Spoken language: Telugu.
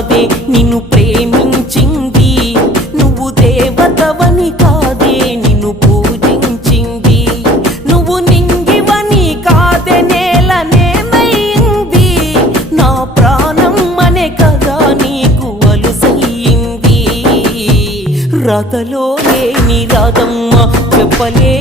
కాదే నిన్ను ప్రేమించింది, నువ్వు దేవతవని కాదే నిన్ను పూజించింది, నువ్వు నింగివని కాదే నేలనేమైంది, నా ప్రాణం అనే కదా నీకు అలుసయ్యింది. రాతలో లేని రాధమ్మ చెప్పలే